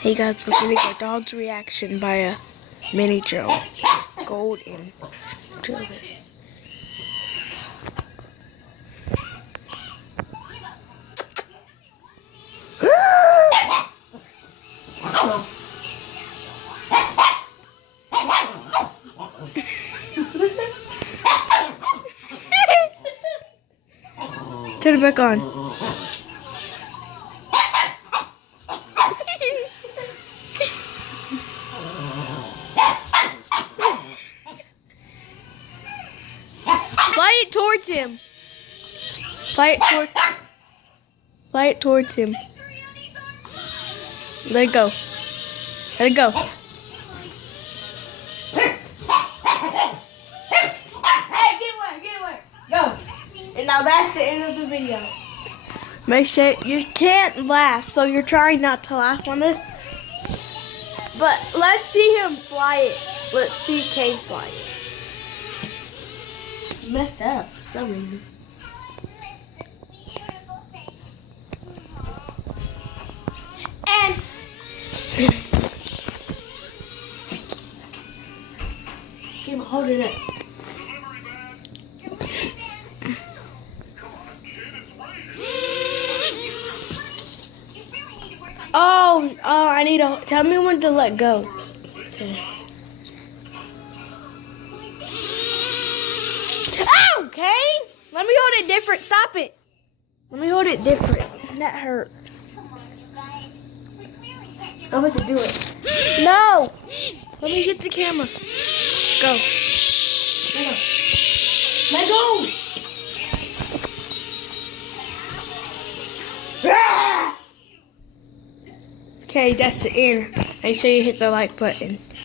Hey guys, we're getting a dog's reaction by a mini Joe. Gold and children. Turn it back on. Fly it towards him. Fly it towards him. Let it go. Let it go. Hey, get away. Go. And now that's the end of the video. Make sure you can't laugh, so you're trying not to laugh on this. But let's see him fly it. Let's see Kay fly it. Messed up for some reason. And keep holding it. Oh, I need to tell me when to let go. Okay. Ow, Kane! Let me hold it different. Stop it. Let me hold it different. That hurt. I'm going to do it. No! Let me get the camera. Go. Let go. Okay, that's the end. Make sure you hit the like button.